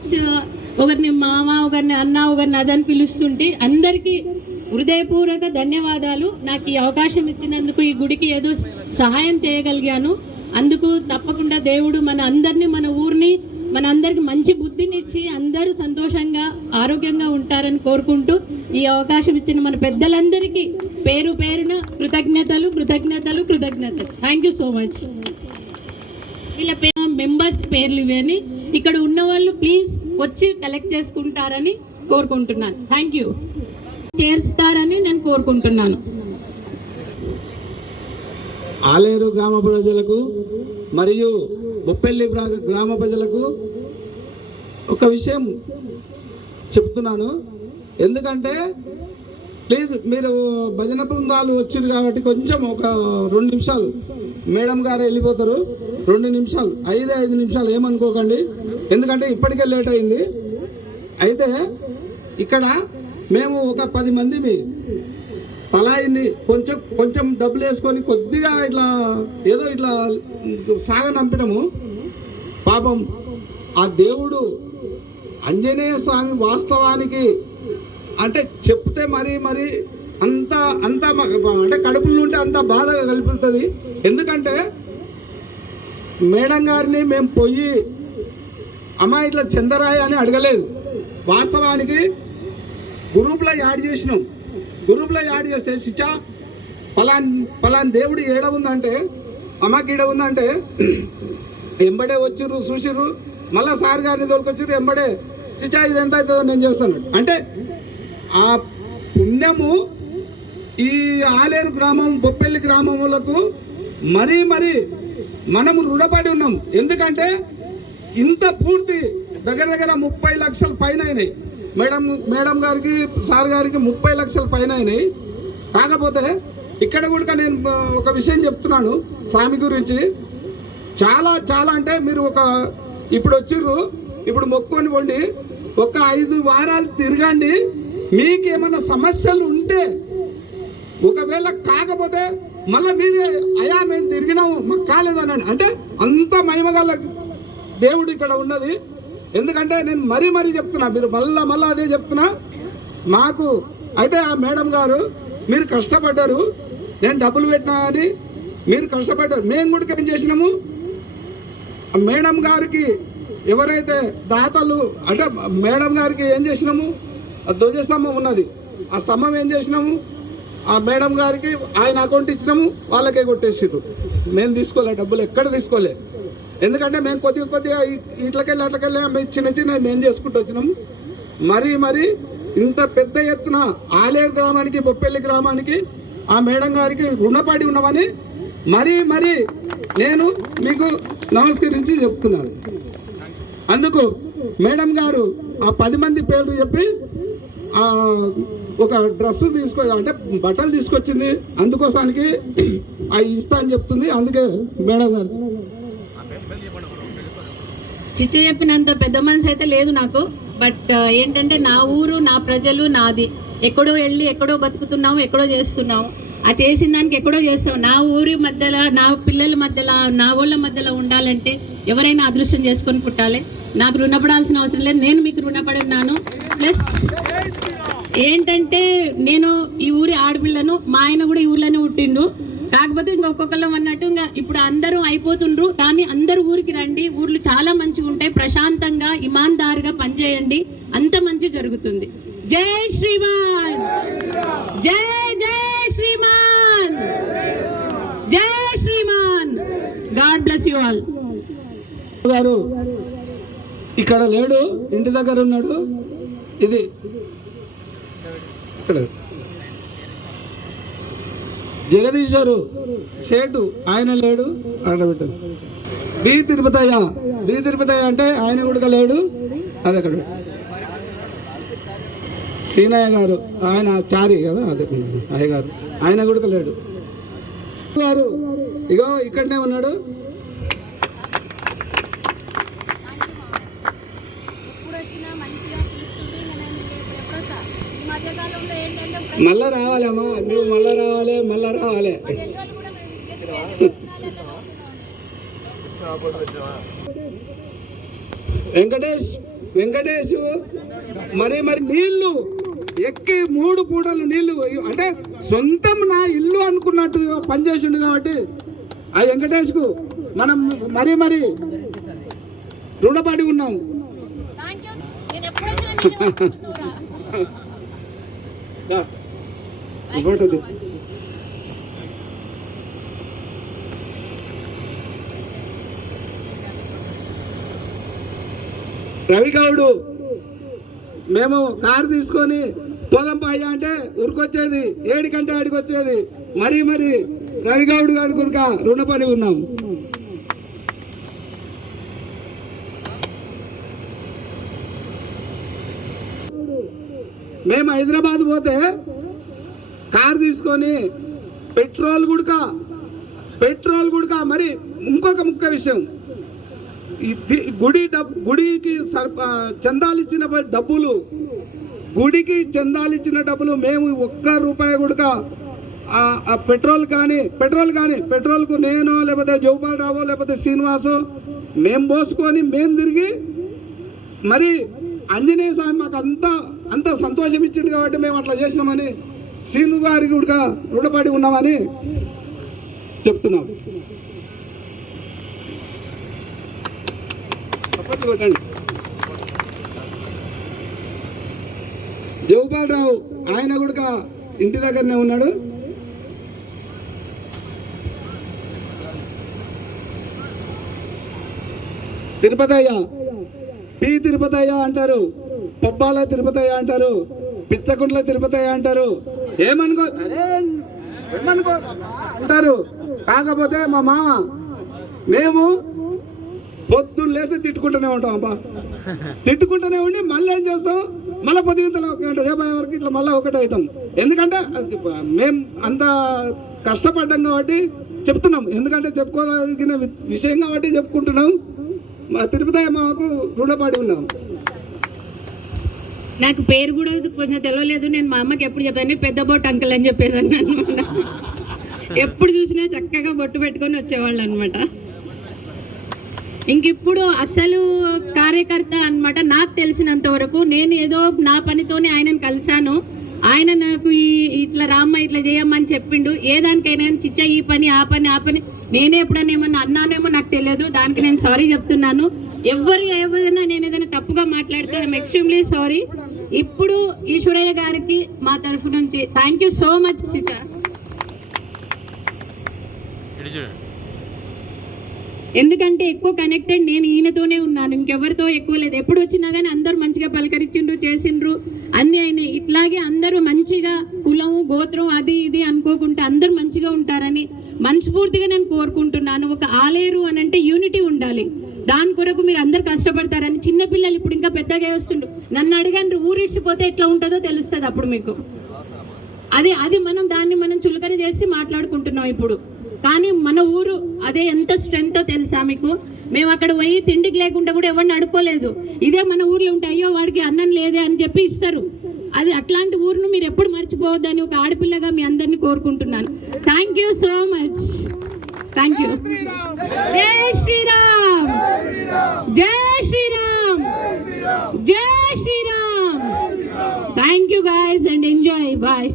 Much ఒకరిని మామ ఒకరిని అన్న ఒకరిని అదని పిలుస్తుంటే అందరికీ హృదయపూర్వక ధన్యవాదాలు. నాకు ఈ అవకాశం ఇచ్చినందుకు ఈ గుడికి ఏదో సహాయం చేయగలిగాను. అందుకు తప్పకుండా దేవుడు మన అందరినీ మన ఊరిని మన అందరికి మంచి బుద్ధినిచ్చి అందరూ సంతోషంగా ఆరోగ్యంగా ఉంటారని కోరుకుంటూ ఈ అవకాశం ఇచ్చిన మన పెద్దలందరికీ పేరు పేరున కృతజ్ఞతలు కృతజ్ఞతలు కృతజ్ఞతలు. థ్యాంక్ యూ సో మచ్ ఇలా పే మెంబర్స్ పేర్లు ఇవని ఇక్కడ ఉన్న వాళ్ళు ప్లీజ్ వచ్చి కలెక్ట్ చేసుకుంటారని కోరుకుంటున్నాను. థ్యాంక్ యూ చేరుస్తారని నేను కోరుకుంటున్నాను. ఆలేరు గ్రామ ప్రజలకు మరియు బొప్పెల్లి గ్రామ ప్రజలకు ఒక విషయం చెప్తున్నాను. ఎందుకంటే ప్లీజ్ మీరు భజన బృందాలు వచ్చారు కాబట్టి కొంచెం ఒక రెండు నిమిషాలు. మేడం గారు వెళ్ళిపోతారు. రెండు నిమిషాలు ఐదు ఐదు నిమిషాలు ఏమనుకోకండి. ఎందుకంటే ఇప్పటికే లేట్ అయింది. అయితే ఇక్కడ మేము ఒక పది మంది తలాయిని కొంచెం కొంచెం డబ్బులు వేసుకొని కొద్దిగా ఇట్లా ఏదో ఇట్లా సాగనంపినము పాపం ఆ దేవుడు ఆంజనేయ స్వామి వాస్తవానికి అంటే చెప్తే మరి మరి అంత అంత అంటే కడుపుల నుండి అంత బాధ కలుపుతుంది ఎందుకంటే మేడం గారిని మేము పోయి అమ్మ ఇట్లా చందరాయ అని అడగలేదు. వాస్తవానికి గ్రూప్లో యాడ్ చేసినాం. గ్రూప్లో యాడ్ చేస్తే శిచా పలాన్ పలాన్ దేవుడు ఏడ ఉందంటే అమ్మకి ఈడ ఉందంటే ఎంబడే వచ్చిర్రు చూసిర్రు మళ్ళా సార్ గారిని తోలుకొచ్చిర్రు ఎంబడే శిచా ఇది ఎంత అవుతుందో నేను చేస్తాను. అంటే ఆ పుణ్యము ఈ ఆలేరు గ్రామం బొప్పెల్లి గ్రామములకు మరీ మరీ మనము రుణపడి ఉన్నాం. ఎందుకంటే ఇంత పూర్తి దగ్గర దగ్గర ముప్పై లక్షల పైన అయినాయి. మేడం మేడం గారికి సార్ గారికి ముప్పై లక్షల పైన అయినాయి. కాకపోతే ఇక్కడ కూడా నేను ఒక విషయం చెప్తున్నాను స్వామి గురించి. చాలా చాలా అంటే మీరు ఒక ఇప్పుడు వచ్చిర్రు ఇప్పుడు మొక్కుకొని పోండి ఒక ఐదు వారాలు తిరగండి మీకు ఏమైనా సమస్యలు ఉంటే ఒకవేళ కాకపోతే మళ్ళీ మీరే అయా మేము తిరిగినాము మాకు కాలేదనండి అంటే అంత మహిమగల దేవుడు ఇక్కడ ఉన్నది. ఎందుకంటే నేను మరీ మరీ చెప్తున్నా మీరు మళ్ళా మళ్ళీ అదే చెప్తున్నా. మాకు అయితే ఆ మేడం గారు మీరు కష్టపడ్డారు నేను డబ్బులు పెట్టినా అని మీరు కష్టపడ్డారు. మేము కూడా ఏం చేసినాము? మేడం గారికి ఎవరైతే దాతలు అంటే మేడం గారికి ఏం చేసినాము? ఆ ధ్వజస్తంభం ఉన్నది. ఆ స్తంభం ఏం చేసినాము? ఆ మేడం గారికి ఆయన అకౌంట్ ఇచ్చినాము వాళ్ళకే కొట్టేసిర్రు. మేము తీసుకోలే డబ్బులు ఎక్కడ తీసుకోలే. ఎందుకంటే మేము కొద్దిగా కొద్దిగా ఇట్లకెళ్ళి అట్లకెళ్ళి మేము చిన్న చిన్న మేము చేసుకుంటూ వచ్చినాము మరి మరి ఇంత పెద్ద ఎత్తున ఆలేరు గ్రామానికి బొప్పెల్లి గ్రామానికి ఆ మేడం గారికి రుణపడి ఉన్నామని మరీ మరి నేను మీకు నమస్కరించి చెప్తున్నాను. అందుకు మేడం గారు ఆ పది మంది పేర్లు చెప్పి ఒక డ్రెస్ తీసుకో అంటే బట్టలు తీసుకొచ్చింది. అందుకోసానికి ఆ ఇస్తా అని చెప్తుంది. అందుకే మేడం గారు చిచ్చ చెప్పినంత పెద్ద మనసు అయితే లేదు నాకు. బట్ uh, ఏంటంటే నా ఊరు నా ప్రజలు నాది. ఎక్కడో వెళ్ళి ఎక్కడో బతుకుతున్నాము ఎక్కడో చేస్తున్నాము. ఆ చేసిన దానికి ఎక్కడో చేస్తాం నా ఊరి మధ్యలో నా పిల్లల మధ్యలో నా ఊళ్ళ మధ్యలో ఉండాలంటే ఎవరైనా అదృష్టం చేసుకొని పుట్టాలి. నాకు రుణపడాల్సిన అవసరం లేదు. నేను మీకు రుణపడి ఉన్నాను. ప్లస్ ఏంటంటే నేను ఈ ఊరి ఆడపిల్లను మా ఆయన కూడా ఈ ఊర్లోనే పుట్టిండు. కాకపోతే ఇంకా ఒక్కొక్కళ్ళం అన్నట్టు ఇంకా ఇప్పుడు అందరూ అయిపోతుండ్రు. కానీ అందరు ఊరికి రండి. ఊర్లు చాలా మంచిగా ఉంటాయి. ప్రశాంతంగా ఇమాన్దారుగా పనిచేయండి. అంత మంచి జరుగుతుంది. జై శ్రీమాన్! జై జై శ్రీమాన్! జై Shriman! God bless you all. గారు ఇక్కడ లేడు. ఇంటి దగ్గర ఉన్నాడు. ఇది ఇక్కడ. జగదీశ్వరు సేటు ఆయన లేడు అక్కడ పెట్టారు బి తిరుపతయ్య బి తిరుపతయ్య అంటే ఆయన కూడా లేడు అది అక్కడ సీనయ్య గారు ఆయన చారి కదా అదే అయ్య గారు ఆయన కూడా లేడు. గారు ఇగో ఇక్కడనే ఉన్నాడు. మళ్ళా రావాలమ్మా నువ్వు మళ్ళా రావాలి మళ్ళా రావాలి. వెంకటేష్ వెంకటేష్ మరి మరి నీళ్ళు ఎక్కి మూడు పూటలు నీళ్ళు అంటే సొంతం నా ఇల్లు అనుకున్నట్టు పనిచేసిండు కాబట్టి ఆ వెంకటేష్కు మనం మరీ మరి రుణపడి ఉన్నాం. Thank you Thank you so much. Ravi Goud మేము కారు తీసుకొని పోదాం అంటే ఉరికొచ్చేది ఏడికంటే ఆడికి వచ్చేది మరి మరి రవి గౌడు గారి రుణపడి ఉన్నాం మేము హైదరాబాద్ పోతే కారు తీసుకొని పెట్రోల్ గుడక పెట్రోల్ గుడక. మరి ఇంకొక ముఖ్య విషయం. గుడి డబ్ గుడికి చందాలు ఇచ్చిన డబ్బులు. గుడికి చందాలు ఇచ్చిన డబ్బులు మేము ఒక్క రూపాయి గుడక. ఆ పెట్రోల్ కానీ పెట్రోల్ కానీ పెట్రోల్కు నేను లేకపోతే జౌపాలరావు లేకపోతే శ్రీనివాసో మేము పోసుకొని మేము తిరిగి మరి ఆంజనేయ స్వామి మాకు అంత అంత సంతోషం ఇచ్చింది కాబట్టి మేము అట్లా చేసినామని శ్రీను గారికి కూడా రుణపడి ఉన్నామని చెప్తున్నాం. జవపాల్ రావు ఆయన కూడా ఇంటి దగ్గరనే ఉన్నాడు. తిరుపతయ్య పి తిరుపతయ్య అంటారు పబ్బాల తిరుపతయ్య అంటారు పిచ్చకుంట్ల తిరుపతయ్య అంటారు ఏమనుకో ఏమనుకో అంటారు. కాకపోతే మా మామ మేము పొద్దున్న లేసి తిట్టుకుంటూనే ఉంటాం అబ్బా. తిట్టుకుంటూనే ఉండి మళ్ళీ ఏం చేస్తాం? మళ్ళీ పొద్దుగంతలో ఒక గంట సేపు వరకు ఇట్లా మళ్ళీ ఒకటే అవుతాం. ఎందుకంటే మేము అంత కష్టపడ్డాం కాబట్టి చెప్తున్నాం. ఎందుకంటే చెప్పుకోదగిన వి- విషయం కాబట్టి చెప్పుకుంటున్నాం. మా తిరుపతి మాకు రుణపడి ఉన్నాం. నాకు పేరు కూడా కొంచెం తెలియలేదు నేను మా అమ్మకి ఎప్పుడు చెప్పాను పెద్ద బొట్టు అంకుల్ అని చెప్పేదాన్ని అనమాట ఎప్పుడు చూసినా చక్కగా బొట్టు పెట్టుకొని వచ్చేవాళ్ళు అనమాట ఇంక ఇప్పుడు అసలు కార్యకర్త అనమాట నాకు తెలిసినంత వరకు నేను ఏదో నా పనితోనే ఆయనను కలిశాను. ఆయన నాకు ఈ ఇట్లా రామ్మ ఇట్లా చేయమ్మని చెప్పిండు. ఏ దానికైనా చిచ్చ ఈ పని ఆ పని ఆ పని. నేనే ఎప్పుడైనా ఏమన్నా అన్నానేమో నాకు తెలియదు. దానికి నేను సారీ చెప్తున్నాను. ఎవరు ఏదైనా నేను ఏదైనా తప్పుగా మాట్లాడితే ఐఎమ్ ఎక్స్ట్రీమ్లీ సారీ. ఇప్పుడు ఈశ్వరయ్య గారికి మా తరఫు నుంచి థ్యాంక్ యూ సో మచ్ చూడు. ఎందుకంటే ఎక్కువ కనెక్టెడ్ నేను ఈయనతోనే ఉన్నాను. ఇంకెవరితో ఎక్కువ లేదు. ఎప్పుడు వచ్చినా కానీ అందరూ మంచిగా పలకరించిండ్రు చేసిండ్రు. అన్ని అయినాయి. ఇట్లాగే అందరూ మంచిగా కులం గోత్రం అది ఇది అనుకోకుండా అందరూ మంచిగా ఉంటారని మనస్ఫూర్తిగా నేను కోరుకుంటున్నాను. ఒక ఆలేరు అని అంటే యూనిటీ ఉండాలి. దాని కొరకు మీరు అందరు కష్టపడతారని చిన్నపిల్లలు ఇప్పుడు ఇంకా పెద్దగా వస్తుండ్రు. నన్ను అడగండి ఊరిడిచిపోతే ఎట్లా ఉంటుందో తెలుస్తుంది అప్పుడు మీకు. అదే అది మనం దాన్ని మనం చులకన చేసి మాట్లాడుకుంటున్నాం ఇప్పుడు. కానీ మన ఊరు అదే ఎంత స్ట్రెంగ్తో తెలుసా మీకు? మేము అక్కడ పోయి తిండికి లేకుండా కూడా ఎవరిని అడుకోలేదు ఇదే మన ఊర్లో ఉంటే అయ్యో వాడికి అన్నం లేదే అని చెప్పి ఇస్తారు. అది అట్లాంటి ఊరును మీరు ఎప్పుడు మర్చిపోవద్దని ఒక ఆడపిల్లగా మీ అందరినీ కోరుకుంటున్నాను. Thank you so much thank you జై శ్రీరామ్ జై శ్రీరామ్ జై Shri Ram thank you guys and enjoy bye